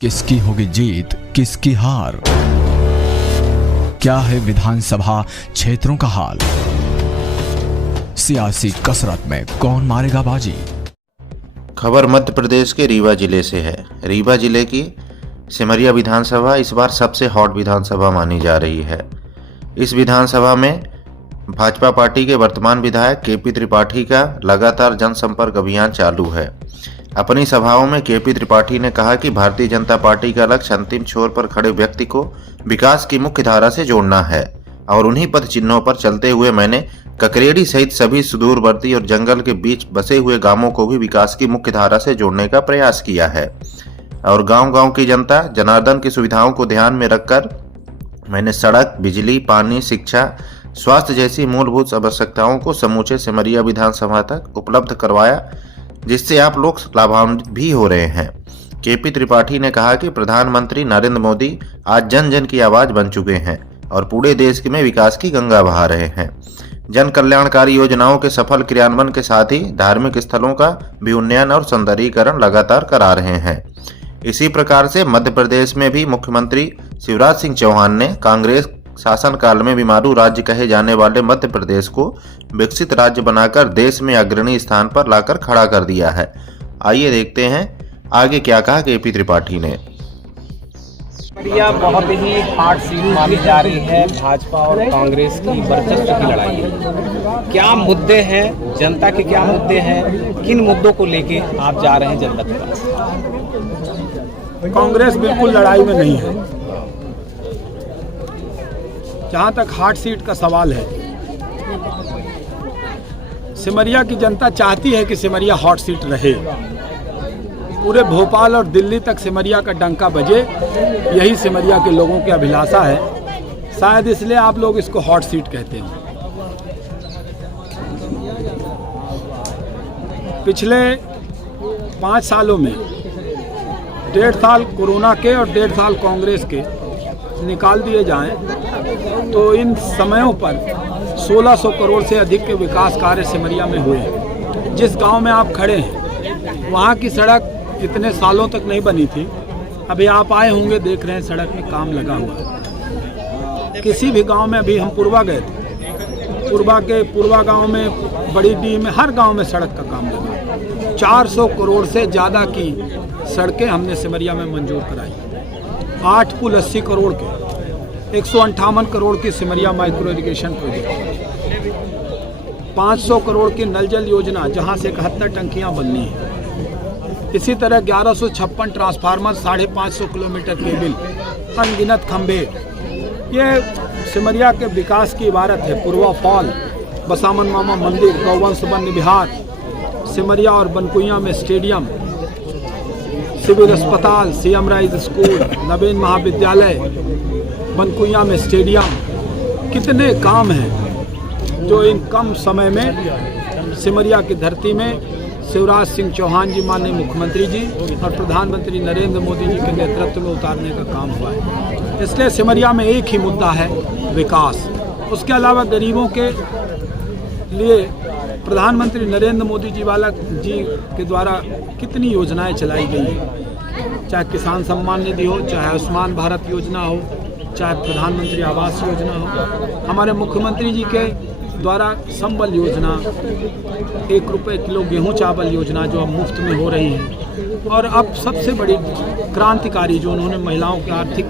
किसकी होगी जीत, किसकी हार, क्या है विधानसभा क्षेत्रों का हाल, सियासी कसरत में कौन मारेगा बाजी। खबर मध्य प्रदेश के रीवा जिले से है। रीवा जिले की सिमरिया विधानसभा इस बार सबसे हॉट विधानसभा मानी जा रही है। इस विधानसभा में भाजपा पार्टी के वर्तमान विधायक केपी त्रिपाठी का लगातार जनसंपर्क अभियान चालू है। अपनी सभाओं में केपी त्रिपाठी ने कहा कि भारतीय जनता पार्टी का लक्ष्य अंतिम छोर पर खड़े व्यक्ति को विकास की मुख्य धारा से जोड़ना है और उन्हीं पथ चिन्हों पर चलते हुए मैंने ककरेड़ी सहित सभी सुदूरवर्ती और जंगल के बीच बसे हुए गांवों को भी विकास की मुख्य धारा से जोड़ने का प्रयास किया है और गांव-गांव की जनता जनार्दन की सुविधाओं को ध्यान में रखकर मैंने सड़क, बिजली, पानी, शिक्षा, स्वास्थ्य जैसी मूलभूत आवश्यकताओं को समूचे सिमरिया विधानसभा तक उपलब्ध करवाया, जिससे आप लोग लाभान्वित भी हो रहे हैं। केपी त्रिपाठी ने कहा कि प्रधानमंत्री नरेंद्र मोदी आज जन जन की आवाज बन चुके हैं और पूरे देश में विकास की गंगा बहा रहे हैं। जन कल्याणकारी योजनाओं के सफल क्रियान्वयन के साथ ही धार्मिक स्थलों का भी उन्नयन और सौंदर्यीकरण लगातार करा रहे हैं। इसी प्रकार से मध्य प्रदेश में भी मुख्यमंत्री शिवराज सिंह चौहान ने कांग्रेस शासनकाल में बीमारू राज्य कहे जाने वाले मध्य प्रदेश को विकसित राज्य बनाकर देश में अग्रणी स्थान पर लाकर खड़ा कर दिया है। आइए देखते हैं आगे क्या कहा केपी त्रिपाठी ने। सिमरिया बहुत ही हार्ड सीट मानी जा रही है। भाजपा और कांग्रेस की वर्चस्व की लड़ाई है। क्या मुद्दे हैं, जनता के क्या मुद्दे हैं, किन मुद्दों को लेके आप जा रहे हैं जनता के पास? कांग्रेस बिल्कुल लड़ाई में नहीं है। जहाँ तक हार्ड सीट का सवाल है, सिमरिया की जनता चाहती है कि सिमरिया हॉट सीट रहे। पूरे भोपाल और दिल्ली तक सिमरिया का डंका बजे, यही सिमरिया के लोगों की अभिलाषा है। शायद इसलिए आप लोग इसको हॉट सीट कहते हैं। पिछले 5 सालों में 1.5 साल कोरोना के और 1.5 साल कांग्रेस के निकाल दिए जाएं तो इन समयों पर 1600 करोड़ से अधिक के विकास कार्य सिमरिया में हुए हैं। जिस गांव में आप खड़े हैं वहां की सड़क इतने सालों तक नहीं बनी थी। अभी आप आए होंगे, देख रहे हैं सड़क में काम लगा हुआ है। किसी भी गांव में, अभी हम पूर्वा गए थे, पूर्वा गांव में, बड़ी डी में, हर गांव में सड़क का काम लगा। 400 करोड़ से ज़्यादा की सड़कें हमने सिमरिया में मंजूर कराई। 8 पुल 80 करोड़ के, 158 करोड़ की Simaria micro irrigation project, 500 crore की नल जल योजना जहां से 71 टंकियां बननी है। इसी तरह 1156 ट्रांसफार्मर, 550 किलोमीटर केबल, अनगिनत खंभे। ये सिमरिया के विकास की इबारत है। पूर्वा फॉल, बसामन मामा मंदिर, गौवंश वन विहार, सिमरिया और बनकुइया में स्टेडियम, सिविल अस्पताल, सीएम राइज स्कूल, नवीन महाविद्यालय, बनकुइया में स्टेडियम। कितने काम हैं जो इन कम समय में सिमरिया की धरती में शिवराज सिंह चौहान जी, माननीय मुख्यमंत्री जी और प्रधानमंत्री नरेंद्र मोदी जी के नेतृत्व में उतारने का काम हुआ है। इसलिए सिमरिया में एक ही मुद्दा है, विकास। उसके अलावा गरीबों के लिए प्रधानमंत्री नरेंद्र मोदी जी के द्वारा कितनी योजनाएं चलाई गई हैं, चाहे किसान सम्मान निधि हो, चाहे आयुष्मान भारत योजना हो, चाहे प्रधानमंत्री आवास योजना हो, हमारे मुख्यमंत्री जी के द्वारा संबल योजना, 1 रुपये किलो गेहूं चावल योजना जो अब मुफ्त में हो रही है, और अब सबसे बड़ी क्रांतिकारी जो उन्होंने महिलाओं के आर्थिक